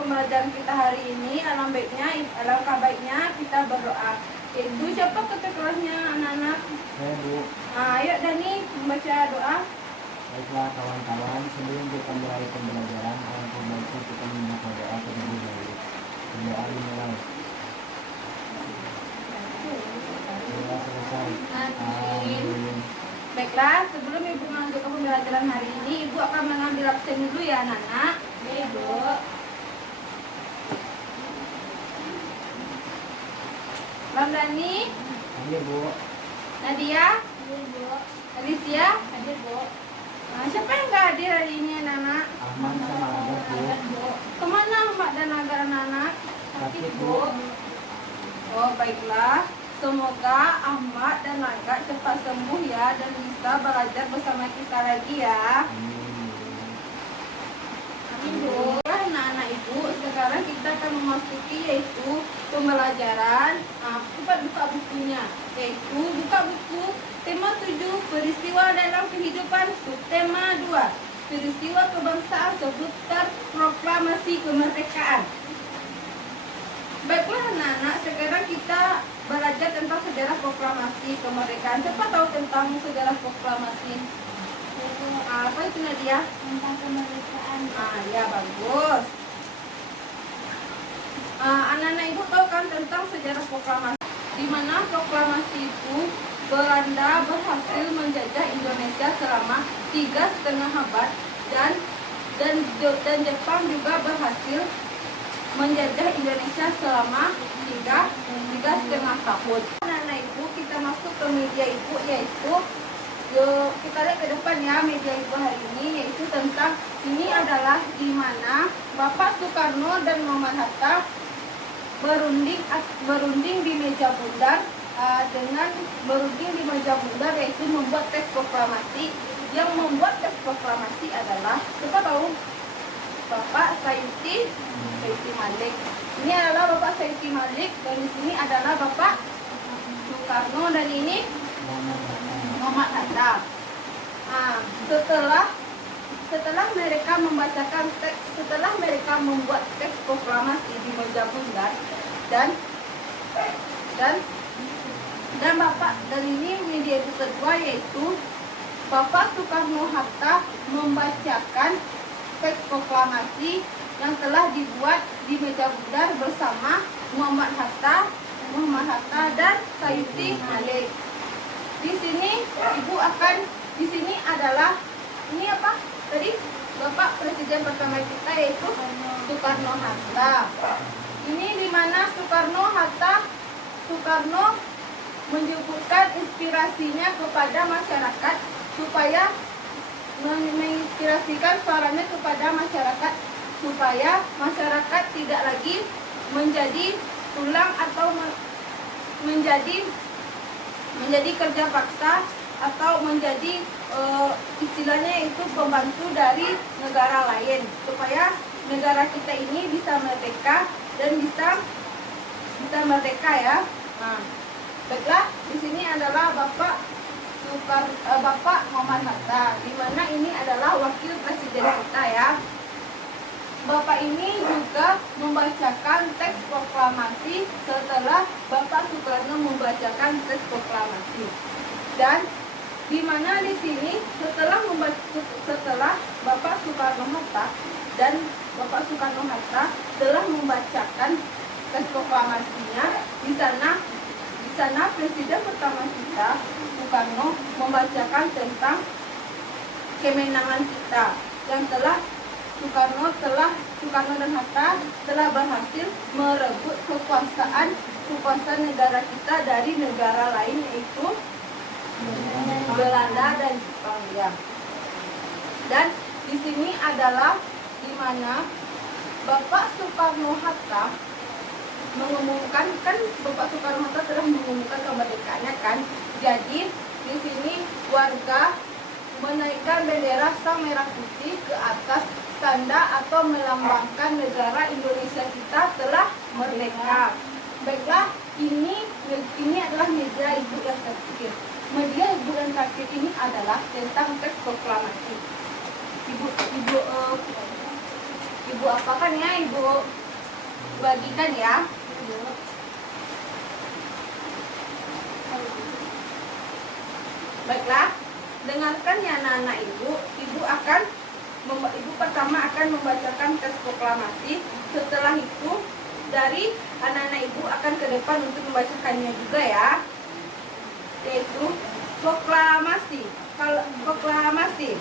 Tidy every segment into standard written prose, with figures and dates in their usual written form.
pembelajaran kita hari ini. Alangkah baiknya kita berdoa. Itu siapa kata kelasnya anak-anak? Saya, Bu. Nah, ayo Dani membaca doa. Baiklah kawan-kawan, sebelum kita mulai pembelajaran, alangkah baiknya kita membaca doa terlebih dahulu. Doa dimulai. Doa selesai. Amin. Baiklah, sebelum Ibu melanjutkan pembelajaran hari ini, Ibu akan mengambil absen dulu ya anak-anak. Ibu. Ramdhani. Hadir, Bu. Nadia. Hadir, Bu. Alicia. Hadir, Bu. Nah, siapa yang nggak hadir hari ini anak-anak? Ahmad sama Agas, Bu. Kemana Mak dan Agar anak-anak? Sakit, Bu. Oh, baiklah. Semoga Ahmad dan Naga cepat sembuh ya dan bisa belajar bersama kita lagi ya. Amin, Bu. Anak-anak Ibu, sekarang kita akan memasuki yaitu pembelajaran. Cepat buka bukunya. Yaitu buka buku tema 7 peristiwa dalam kehidupan, subtema 2 peristiwa kebangsaan seputar proklamasi kemerdekaan. Baiklah anak-anak, sekarang kita belajar tentang sejarah proklamasi kemerdekaan. Siapa tahu tentang sejarah proklamasi? Apa itu Nadia? Tentang kemerdekaan. Ya bagus. Anak-anak Ibu tahu kan tentang sejarah proklamasi? Di mana proklamasi itu Belanda berhasil menjajah Indonesia selama 3,5 abad dan Jepang juga berhasil menjajah Indonesia selama 3,5 tahun. Anak-anak Ibu, kita masuk ke media Ibu, yaitu kita lihat ke depan ya media Ibu hari ini, yaitu tentang ini adalah di mana Bapak Soekarno dan Muhammad Hatta berunding di meja bundar yaitu membuat teks proklamasi. Yang membuat teks proklamasi adalah, kita tahu, Bapak Sayuti Malik. Ini adalah Bapak Sayuti Malik dan di sini adalah Bapak Soekarno dan ini Muhammad Hatta. Setelah mereka membuat teks proklamasi di meja bundar dan ini media Ibu kedua, yaitu Bapak Soekarno Hatta membacakan teks proklamasi yang telah dibuat di meja bundar bersama Muhammad Hatta dan Sayuti Malik. Di sini di sini adalah ini apa? Tadi Bapak Presiden pertama kita yaitu Soekarno Hatta. Ini di mana Soekarno menyebutkan inspirasinya kepada masyarakat supaya menginspirasikan suaranya kepada masyarakat supaya masyarakat tidak lagi menjadi tulang atau menjadi kerja paksa atau menjadi istilahnya itu pembantu dari negara lain, supaya negara kita ini bisa merdeka dan bisa merdeka ya. Baiklah, di sini adalah Bapak Muhammad Hatta, di mana ini adalah wakil presiden kita ya. Bapak ini juga membacakan teks proklamasi setelah Bapak Soekarno membacakan teks proklamasi. Dan di mana di sini setelah Bapak Soekarno Hatta dan Bapak Soekarno Hatta telah membacakan teks proklamasinya, di sana presiden pertama kita Soekarno membacakan tentang kemenangan kita yang Soekarno dan Hatta telah berhasil merebut kekuasaan negara kita dari negara lain, yaitu Belanda dan Jepang ya. Dan di sini adalah di mana Bapak Soekarno Hatta mengumumkan, kan Bapak Soekarno Hatta telah mengumumkan kemerdekaannya kan. Jadi di sini warga menaikkan bendera sang merah putih ke atas, tanda atau melambangkan negara Indonesia kita telah merdeka. Baiklah, ini adalah media Ibu yang terakhir. Media Ibu yang terakhir ini adalah tentang teks proklamasi. Ibu apakan ya, Ibu bagikan ya. Baiklah, dengarkan ya anak-anak Ibu. Ibu pertama akan membacakan teks proklamasi. Setelah itu dari anak-anak Ibu akan ke depan untuk membacakannya juga ya. Yaitu proklamasi. Proklamasi.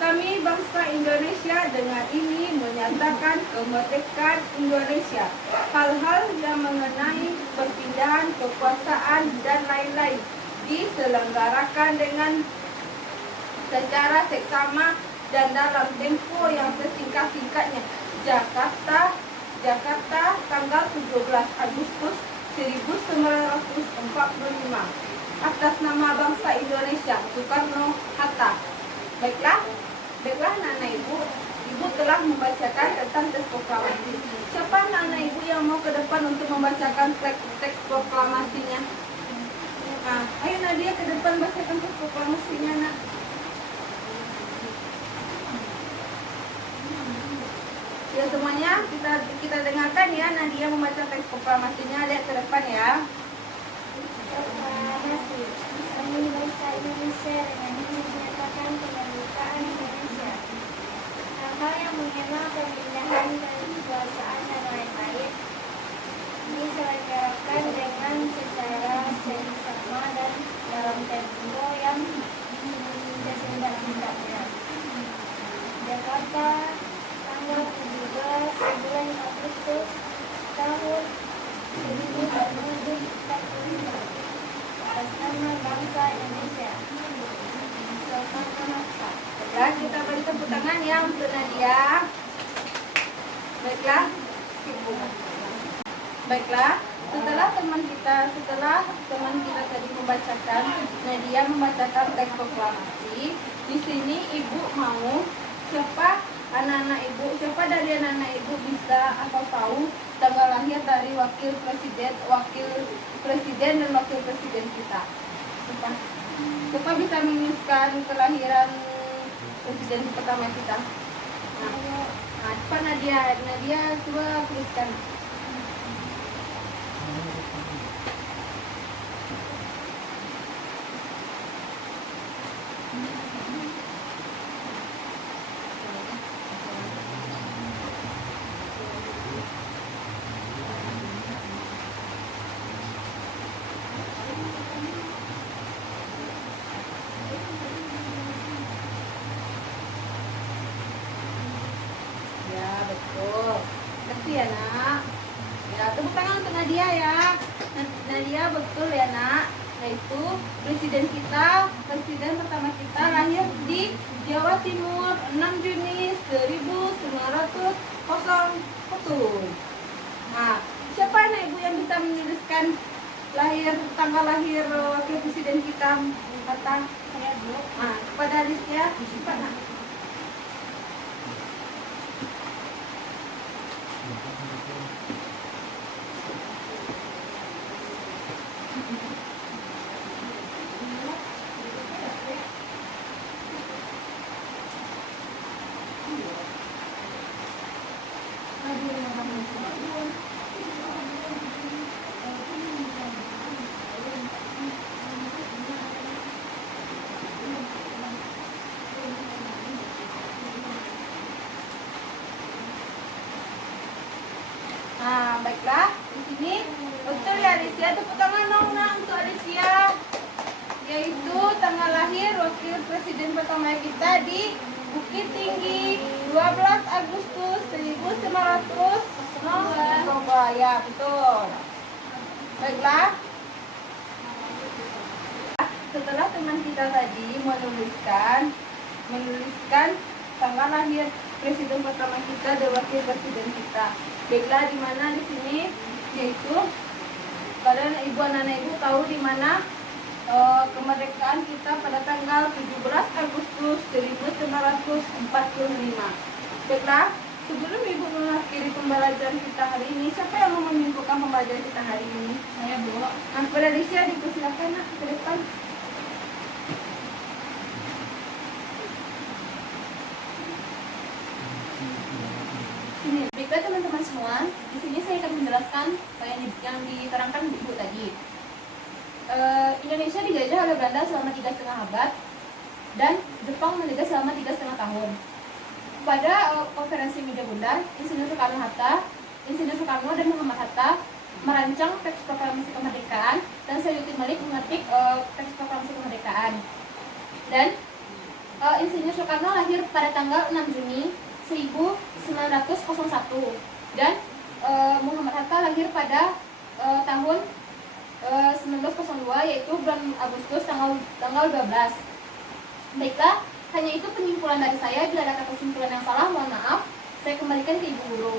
Kami bangsa Indonesia dengan ini menyatakan kemerdekaan Indonesia. Hal-hal yang mengenai perpindahan kekuasaan dan lain-lain diselenggarakan dengan secara seksama dan dalam tempo yang sesingkat-singkatnya. Jakarta, tanggal 17 Agustus 1945. Atas nama bangsa Indonesia, Soekarno-Hatta. Baiklah anak-anak Ibu telah membacakan tentang teks proklamasi. Siapa anak-anak Ibu yang mau ke depan untuk membacakan teks proklamasinya? Nah, ayo Nadia ke depan bacakan teks proklamasinya, Nak. Ya semuanya kita dengarkan ya, Nadia membaca teks proklamasinya. Lihat ke depan ya. Proklamasi. Kami bangsa Indonesia dengan ini menyatakan kemerdekaan Indonesia. Hal-hal yang mengenai perpindahan kekuasaan dan lain-lain diselenggarakan dengan secara seksama dan dalam tempo yang sesingkat-singkatnya. Jakarta, tanggal 17 bulan Agustus tahun 1945. Atas nama bangsa Indonesia, Soekarno-Hatta. Baiklah, kita beri tepuk tangan ya untuk Nadia. Baiklah, setelah teman kita tadi membacakan, Nadia membacakan teks proklamasi. Di sini Ibu mau siapa dari anak-anak Ibu bisa atau tahu tanggal lahir dari wakil presiden dan wakil presiden kita? Siapa bisa menuliskan kelahiran presiden pertama kita? Nah, cepat Nadia coba tuliskan. Betul. Kasih ya, Nak. Ya, tepuk tangan untuk Nadia ya. Nadia betul ya, Nak. Yaitu presiden pertama kita lahir di Jawa Timur 6 Juni 1901. Nah, siapa anak Ibu yang bisa menuliskan tanggal lahir wakil presiden kita? Kata saya, Bu. Nah, kepada Alicia, cepat, Nak. Nah, baiklah. Di sini betul ya Alicia. Tepuk tangan dong, Nak, untuk Alicia. Yaitu tanggal lahir wakil presiden pertama kita di Bukit Tinggi 12 Agustus 1900. Ya, betul. Baiklah. Setelah teman kita tadi menuliskan tanggal lahir presiden pertama kita dan wakil presiden kita. Baiklah, di mana di sini yaitu kalian anak-anak Ibu tahu di mana kemerdekaan kita pada tanggal 17 Agustus 1945. Baiklah, sebelum Ibu mengakhiri pembelajaran kita hari ini, siapa yang mau menyimpulkan pembelajaran kita hari ini? Saya, Bu. Nah, kepada Alicia dipersilakan, Nak, ke depan. teman-teman semua, di sini saya akan menjelaskan yang diterangkan Ibu tadi. Indonesia dijajah oleh Belanda selama 3,5 abad dan Jepang menjajah selama 3,5 tahun. Pada konferensi meja bundar, Insinyur Soekarno dan Muhammad Hatta merancang teks proklamasi kemerdekaan dan Sayuti Malik mengetik teks proklamasi kemerdekaan. Dan Insinyur Soekarno lahir pada tanggal 6 Juni 1901 dan Muhammad Hatta lahir pada tahun 1902, yaitu bulan Agustus tanggal 12. Baiklah, hanya itu penyimpulan dari saya. Bila ada kata kesimpulan yang salah, mohon maaf. Saya kembalikan ke Ibu Guru.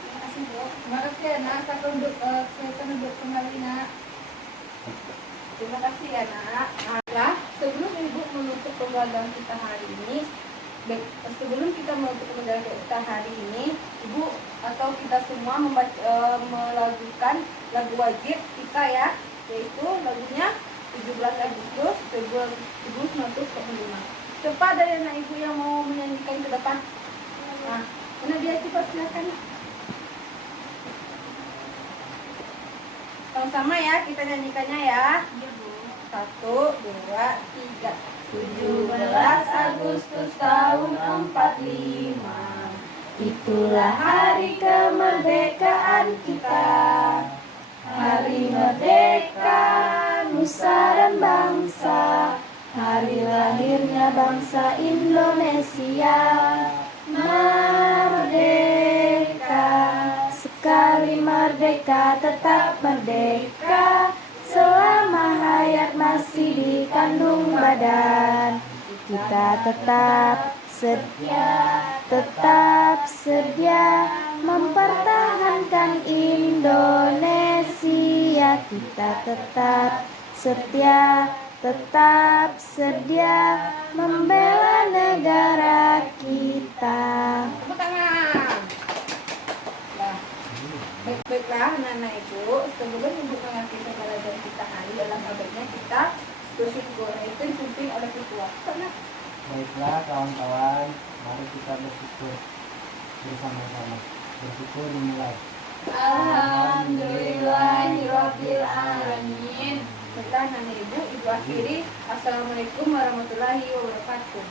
Terima kasih, Bu. Terima kasih ya nak, saya akan duduk kembali nak. Terima kasih ya nak. Nah, sebelum Ibu menutup pembelajaran kita hari ini, sebelum kita menutup pembelajaran kita hari ini, Ibu atau kita semua melakukan lagu wajib kita ya, yaitu lagunya 17 Agustus 1945. Cepat dari anak Ibu yang mau menyanyikan ke depan. Nah, mana dia, cepat silakan. Sama-sama ya kita nyanyikannya ya. 1, 2, 3. 17 Agustus tahun 45, itulah hari kemerdekaan kita. Hari merdeka nusa dan bangsa, hari lahirnya bangsa Indonesia. Merdeka, sekali merdeka tetap merdeka, selama hayat masih dikandung badan. Kita tetap sedia mempertahankan Indonesia. Kita tetap sedia membela negara kita. Tepuk tangan. Nah, baik-baiklah anak-anak Ibu, sebelum Ibu mengakhiri pembelajaran kita hari, dalam baiknya kita bersyukur, itu dipimpin oleh ketua. Baiklah kawan-kawan, mari kita bersyukur bersama-sama. Bersyukur dimulai. Alhamdulillahirabbil alamin. Baiklah anak Ibu akhiri. Assalamualaikum warahmatullahi wabarakatuh.